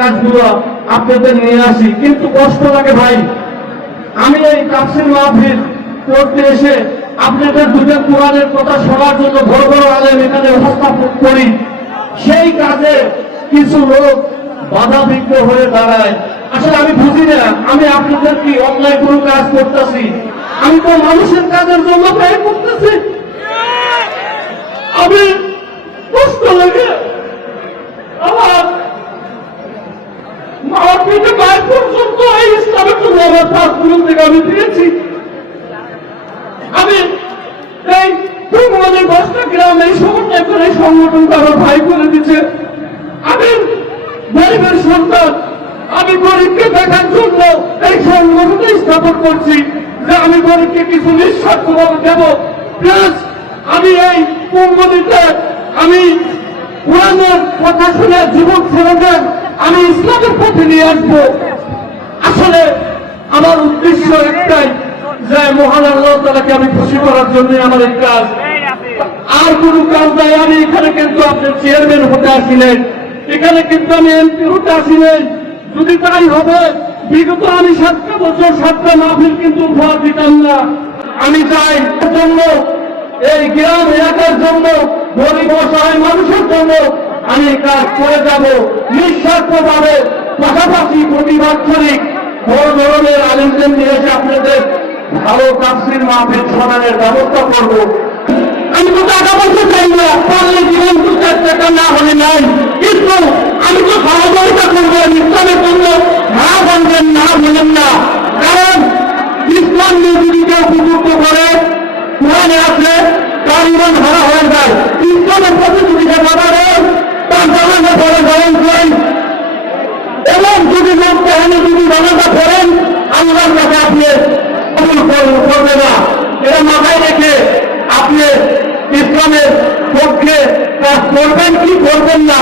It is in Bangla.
কাজগুলো আপনাদের নিয়ে আসি, কিন্তু কষ্ট লাগে ভাই। আমি এই তাফসীর মাহফিল করতে এসে আপনাদের দুটো কোরআনের কথা শোনার জন্য বড় বড় আলেম এখানে উপস্থাপন করি, সেই কাজে কিছু লোক বাধাবিঘ্ন হয়ে দাঁড়ায়। আসলে আমি বুঝি না আমি আপনাদের কি অন্যায় কোনো কাজ করতেছি, আমি তো মানুষের কাজের জন্য ব্যয় করতেছি। আমি কষ্ট লাগে আমার পিঠে পায়ের পর্যন্ত এই ইসলামের জন্য আমার কাজগুলো থেকে আমি দিয়েছি। আমি এই পূর্ববঙ্গের 10টা গ্রাম এই সমন্বয় করে সংগঠনটা আমার ভাই করে দিচ্ছে। আমি গরিবের সন্তান, আমি গরিবকে দেখার জন্য এই সংগঠনটা স্থাপন করছি যে আমি গরিবকে কিছু নিঃস্বার্থভাবে দেব। প্লাস আমি এই পূর্বদিতে আমি কোরআনের কথা শুনে যুবক ছেলেদের আমি ইসলামের পথে নিয়ে আসবো। আসলে আমার উদ্দেশ্য একটাই যে মহান আল্লাহ তাআলাকে আমি খুশি করার জন্য আমার এই কাজ, আর কোন কাজ নাই। আমি এখানে কিন্তু আপনার চেয়ারম্যান হতে আসিলেন, এখানে কিন্তু আমি এমপি হতে আসিলেন। যদি তাই হবে, বিগত আমি 7টা বছর 7টা মাহফিল কিন্তু উপহার দিতাম না। আমি চাই জন্য এই গ্রাম এলাকার জন্য গরিব অসহায় মানুষের জন্য আমি কাজ করে যাব নিঃস্বার্থভাবে। পাশাপাশি প্রতি বাৎসরিক বড় ধরনের আলেমদের নিয়ে এসে আপনাদের ভালো তাফসীর মাহফিল শোনানোর ব্যবস্থা করব। আমি তো টাকা পয়সা চাই না, পারলে জীবন 2-4 টাকা না হলে নাই, কিন্তু আমি তো সহযোগিতা করবো ইসলামের জন্য। না বলবেন না, বলেন না, কারণ ইসলাম যদি কেউ উপযুক্ত করে কোরআনে আছে তার ইমান হারা হয়ে যায়। ইসলামের প্রতি যদি সে বাধা দেয় তার জানাজা পড়ে গ্রহণ করেন, এবং যদি লোক তাহলে যদি জানাজা করেন আল্লাহর কাছে আপনি কবুল করবে না। এটা মাথায় রেখে আপনি ইসলামের পক্ষে কাজ করবেন কি করবেন না